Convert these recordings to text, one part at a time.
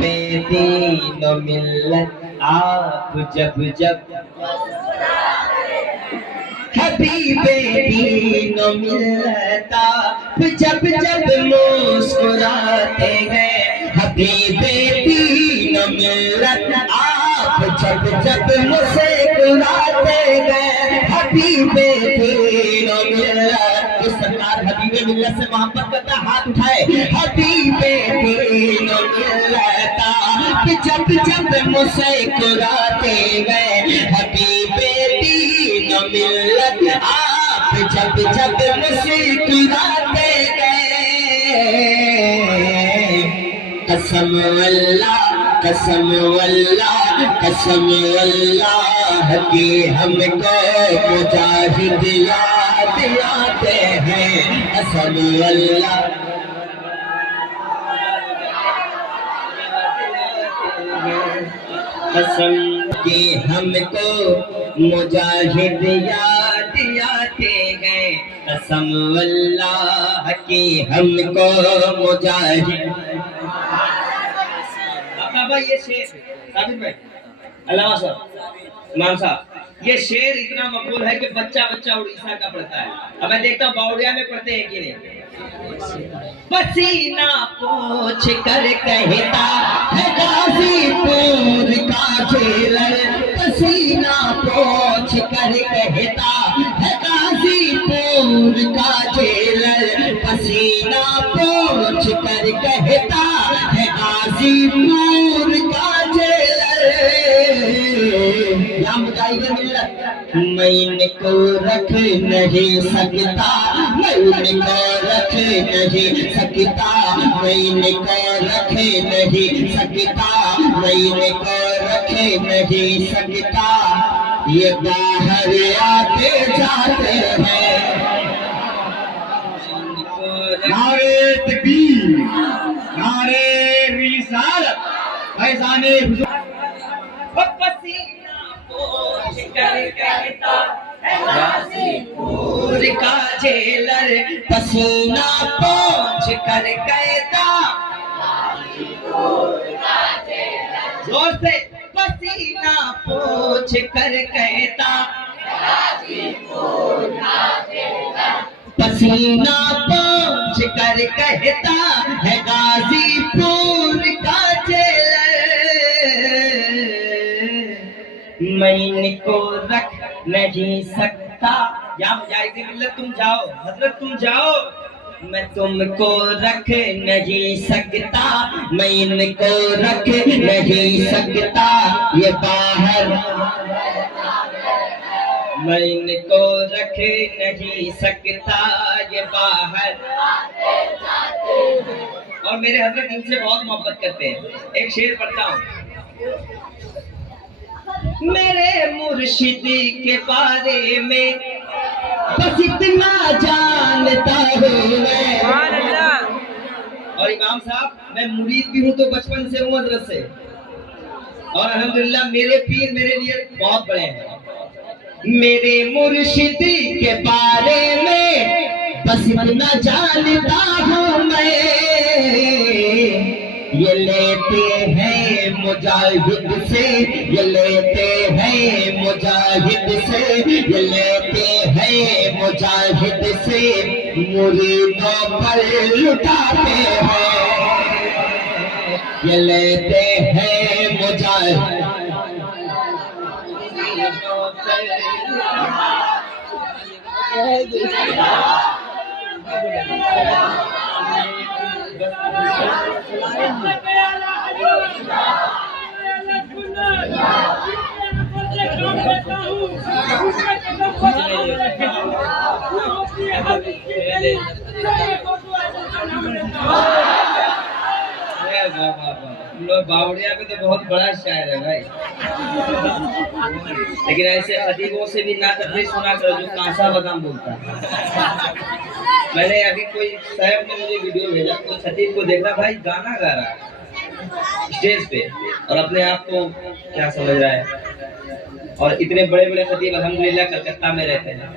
हबीबे दीन मिल्लत आप जब जब हबीबे दीन मिल्लत आप जब जब मुस्कुराते हैं हबीबे दीन मिल्लत आप जब जब मुस्कुराते हैं हबीबे दीन मिल्लत सरकार हबीबे मिल्लत से मोहब्बत करता हाथ उठाए हबीबे दीन मिल्लत आप जब जब मुस्कुराते हैं हबीबे दीन मिल्लत आप जब जब मुस्कुराते गए कसम अल्लाह कसम अल्लाह कसम अल्लाह की हमको मुजाहिद याद आते हैं कसम अल्लाह कसम कि हमको मुजाहिद याद आते हैं कसम अल्लाह की हमको मुजाहिद भाई ये शेर साबित भाई अल्लाह साहब इमाम साहब ये शेर इतना मकबूल है कि बच्चा बच्चा उड़ीसा का पढ़ता है। अब मैं देखता हूँ बावड़िया में पढ़ते हैं कि नहीं। पसीना पोंछ कर कहता है गाजीपुर का जेलर पसीना पोंछ कर कहता है गाजीपुर का जेलर पसीना पोंछ कर कहता है गाजीपुर का मैं को रख नहीं सकता मैं को रख नहीं सकता मैं को रख नहीं सकता मैं को रख नहीं सकता ये बाहर आते जाते हैं नारे तकबीर नारे रिसालत फैज़ाने हुजूर पसीना पोंछ कर कहता है गाजीपुर का जेलर पसीना पोंछ कर कहता गाजीपुर का जेलर जोर से पसीना पोंछ कर कहता गाजीपुर का जेलर पसीना पोंछ कर कहता है गाजीपुर का जेलर मैं को रख नहीं सकता या मुजाहिद मिल्लत तुम जाओ हजरत तुम जाओ मैं तुमको रख नहीं सकता मैं इनको रख नहीं सकता ये बाहर मैं इनको रख नहीं सकता ये बाहर और मेरे हजरत इनसे बहुत मोहब्बत करते हैं। एक शेर पढ़ता हूँ मेरे मुर्शिद के बारे में बस इतना जानता हूँ मैं और इमाम साहब मैं मुरीद भी हूँ तो बचपन से हूँ हजरत से और अल्हम्दुलिल्लाह मेरे पीर मेरे लिए बहुत बड़े हैं। मेरे मुर्शिद के बारे में बस इतना जानता हूँ मैं ये लेते हैं मुजाहिद से ये लेते हैं मुजाहिद से ये लेते हैं मुजाहिद से मुरीदों पर लुटाते हैं ये लेते हैं मुजाहिद बावड़िया में तो बहुत बड़ा शायर है भाई, लेकिन ऐसे खतीबों से भी ना तकलीफ सुना करो जो कांसा बादाम बोलता है। मैंने अभी कोई साहब ने मुझे वीडियो भेजा, तो खतीब को देखा भाई गाना गा रहा है स्टेज पे और अपने आप को क्या समझ रहा है। और इतने बड़े बड़े खतीब अल्हम्दुलिल्लाह कलकत्ता में रहते हैं,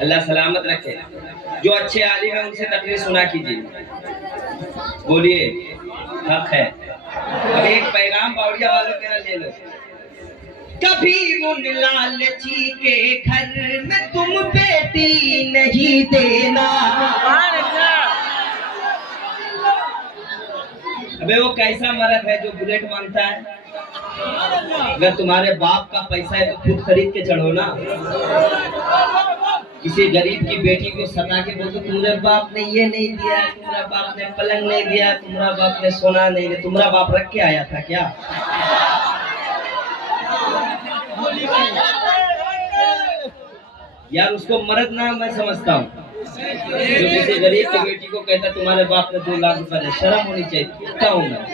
अल्लाह सलामत रखे। जो अच्छे आलिम है उनसे तकरीर सुना कीजिए, बोलिए हक है। अब एक पैगाम बावड़िया वालों मेरा ले लो। कभी उन लालची के घर में तुम बेटी नहीं देना। अबे वो कैसा मर्द है जो बुलेट मांगता है? अगर तुम्हारे बाप का पैसा है तो खुद खरीद के चढ़ो ना। किसी गरीब की बेटी को सता के बोलते तुम्हारे बाप ने ये नहीं दिया, तुम्हारा बाप ने पलंग नहीं दिया, तुम्हारा बाप ने सोना नहीं दिया। तुम्हारा बाप रख के आया था क्या? यार उसको मर्द ना मैं समझता हूँ जो किसी गरीब की बेटी को कहता तुम्हारे बाप ने 2 लाख रुपए दिए। शर्म होनी चाहिए। कहता हूँ मैं,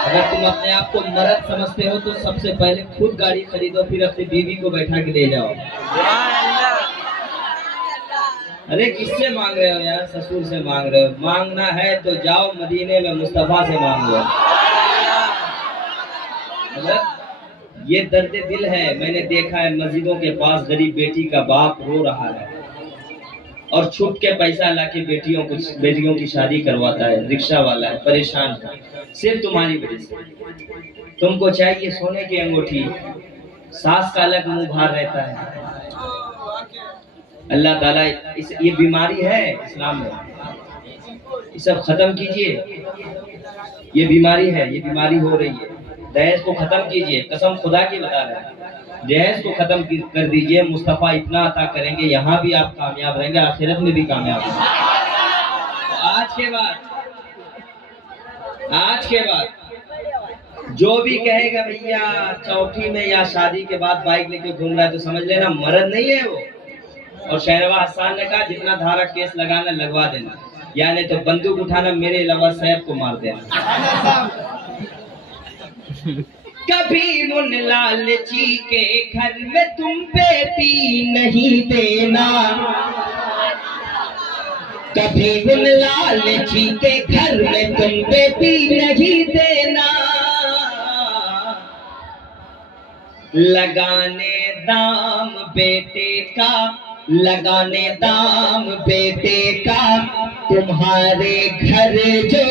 अगर तुम अपने आप को मर्द समझते हो तो सबसे पहले खुद गाड़ी खरीदो, फिर अपनी बीवी को बैठा के ले जाओ। अरे किससे मांग रहे हो यार? ससुर से मांग रहे हो? मांगना है तो जाओ मदीने में मुस्तफा से मांगो। ये दर्द दिल है। मैंने देखा है मस्जिदों के पास गरीब बेटी का बाप रो रहा है और छुप के पैसा लाके बेटियों की शादी करवाता है। रिक्शा वाला है, परेशान है सिर्फ तुम्हारी वजह से। तुमको चाहिए सोने की अंगूठी, सास का अलग मुंह भार रहता है। अल्लाह ताला ये बीमारी है इस्लाम में, ये सब खत्म कीजिए। ये बीमारी है, ये बीमारी हो रही है। दहेज को खत्म कीजिए, कसम खुदा की बता रहे हैं। दहेज को खत्म कर दीजिए। मुस्तफा इतना अता करेंगे, यहाँ भी आप कामयाब रहेंगे, आखिरत में भी कामयाब रहेंगे। तो आज के बाद जो भी कहेगा भैया चौथी में या शादी के बाद बाइक लेके घूम रहा है तो समझ लेना मर्द नहीं है वो। और शहरवा हसन ने कहा जितना धारा केस लगाना लगवा देना, यानी तो बंदूक उठाना, मेरे अलावा सैफ को मार देना। कभी उन लालची के घर में तुम बेटी नहीं देना। कभी उन लालची के घर में तुम बेटी नहीं देना। लगाने दाम बेटे का, लगाने दाम बेटे का, तुम्हारे घर जो